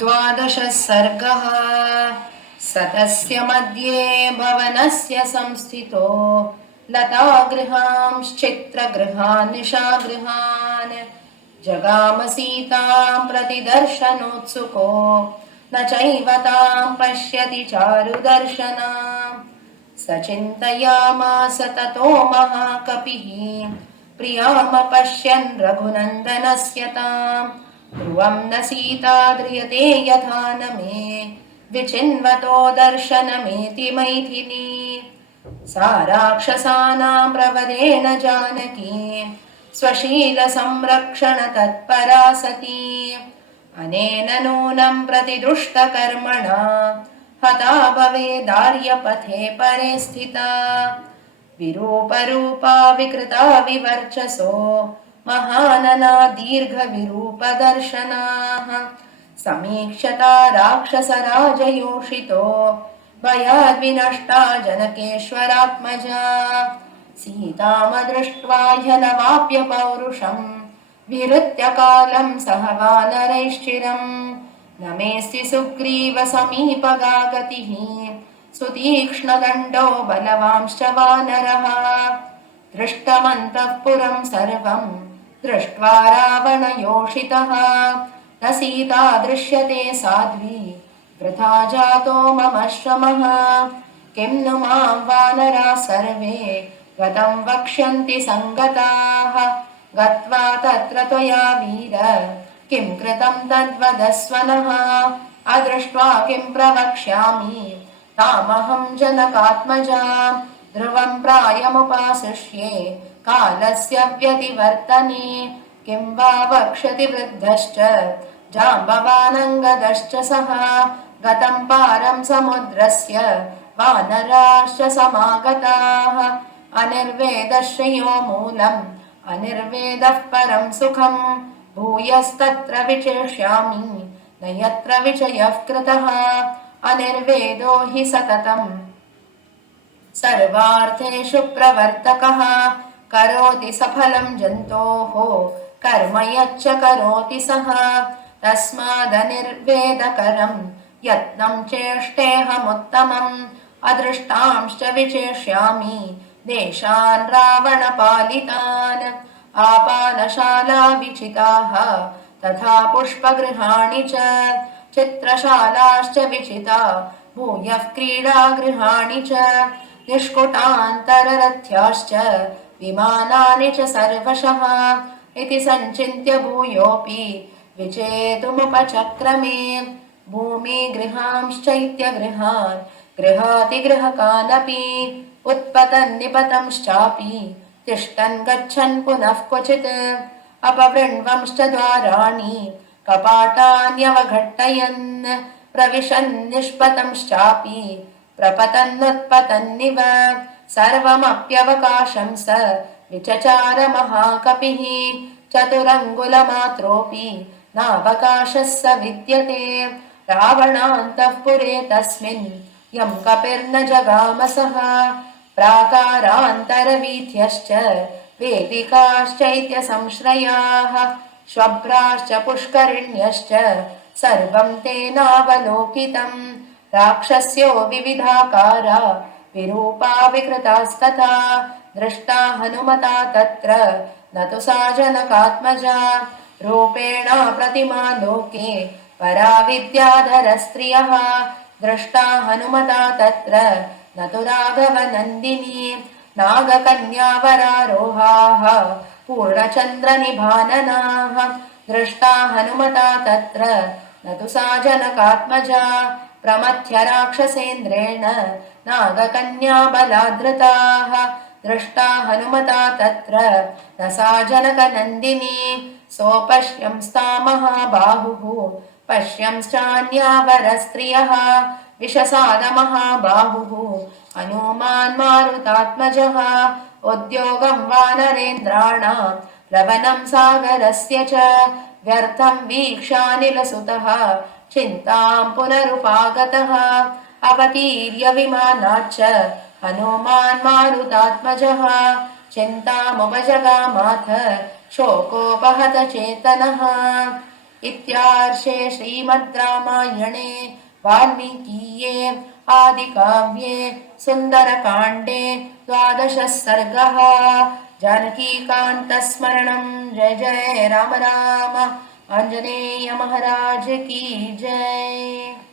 द्वादशः सर्गः सतस्य मध्ये भवनस्य संस्थितो लतागृहांश्चित्रगृहान् निशागृहान् जगामसीतां प्रतिदर्शनोत्सुको न चैव तां पश्यति चारुदर्शनाम् स चिन्तयामास ततो महाकपिः प्रियामपश्यन् रघुनन्दनस्य ताम् ध्रुवं न सीता ध्रियते यथा न मे। विचिन्वतो दर्शनमेति मैथिली। सा राक्षसानां प्रवदेन जानकी। स्वशीलसंरक्षण तत्परा सती। अनेन नूनं प्रतिदुष्टकर्मणा। हता भवेदार्यपथे परे स्थिता। विरूपरूपा विकृता विवर्चसो महानना दीर्घविरूपदर्शनाः। समीक्षता राक्षसराजयोषितो भयाद्विनष्टा जनकेश्वरात्मजा। सीतामदृष्ट्वा ह्यनवाप्य पौरुषम् विहृत्य कालं सह वानरैश्चिरम् न मेऽस्ति सुग्रीव समीपगागतिः सुतीक्ष्णदण्डो बलवांश्च वानरः। दृष्टमन्तः पुरं सर्वम् दृष्ट्वा रावणयोषितः। न सीता दृश्यते साध्वी वृथा जातो मम श्रमः। किं नु मां वानरा सर्वे गतं वक्ष्यन्ति सङ्गताः। गत्वा तत्र त्वया वीर किं कृतं तद्वदस्वनः। अदृष्ट्वा किं प्रवक्ष्यामि तामहं जनकात्मजा। ध्रुवं प्रायमुपासृष्ये कालस्य व्यतिवर्तने। किं वा वक्ष्यति वृद्धश्च? जाम्बवानङ्गदश्च सः। गतं पारं समुद्रस्य वानराश्च समागताः अनिर्वेदश्रयो मूलम् अनिर्वेदः परं सुखम्। भूयस्तत्र विचेष्यामि न यत्र विषयः कृतः। अनिर्वेदो हि सततम्। सर्वार्थेषु प्रवर्तकः करोति सफलं जन्तोः कर्म यच्च करोति सः। तस्मादनिर्वेदकरं यत्नं चेष्टेऽहमुत्तमम् अदृष्टांश्च विचेष्यामि देशान् रावणपालितान्। आपानशाला विचिताः तथा पुष्पगृहाणि च चित्रशालाश्च विचिता भूयः क्रीडागृहाणि च निष्कुटान्तररथ्याश्च विमानानि च सर्वशः। इति सञ्चिन्त्य भूयोऽपि विचेतुमुपचक्रमे। भूमिगृहांश्चैत्यगृहान् गृहातिगृहकानपि उत्पतन्निपतंश्चापि। तिष्ठन् गच्छन् पुनः क्वचित्। अपवृण्वंश्च द्वाराणि कपाटान्यवघट्टयन्। प्रविशन् निष्पतंश्चापि। प्रपतन्नुत्पतन्निव सर्वमप्यवकाशं स विचचार महाकपिः चतुरङ्गुलमात्रोऽपि नावकाशः स विद्यते। रावणान्तःपुरे तस्मिन् यं कपिर्न जगामसः प्राकारान्तरवीथ्यश्च वेदिकाश्चैत्यसंश्रयाः श्वभ्राश्च पुष्करिण्यश्च सर्वं तेनावलोकितम् राक्षस्यो विविधाकारा विरूपा विकृतास्तथा दृष्टा हनुमता तत्र। न तु सा जनकात्मजा। रूपेण प्रतिमा लोके परा विद्याधरस्त्रियः दृष्टा हनुमता तत्र। न तु राघवनन्दिनी नागकन्यावरारोहाः पूर्णचन्द्रनिभाननाः दृष्टा हनुमता तत्र। न तु सा जनकात्मजा। प्रमथ्य राक्षसेन्द्रेण नागकन्या बलाधृताः दृष्टा हनुमता तत्र। न सा जनकनन्दिनी सोपश्यंस्ता महाबाहुः। पश्यंश्चान्यावरस्त्रियः विशसादमहाबाहुः हनुमान् मारुतात्मजः उद्योगं वानरेन्द्राणां लवनं सागरस्य च व्यर्थं वीक्षानिलसुतः चिन्तां पुनरुपागतः अवतीर्य विमानाच्च हनुमान् मारुतात्मजः। चिन्तामुपजगामाथ शोकोपहत चेतनः इत्यार्षे श्रीमद् रामायणे वाल्मीकीये आदिकाव्ये सुन्दरकाण्डे द्वादशः सर्गः। जानकीकान्तस्मरणं। जय जय राम राम। आञ्जनेय महाराज की जय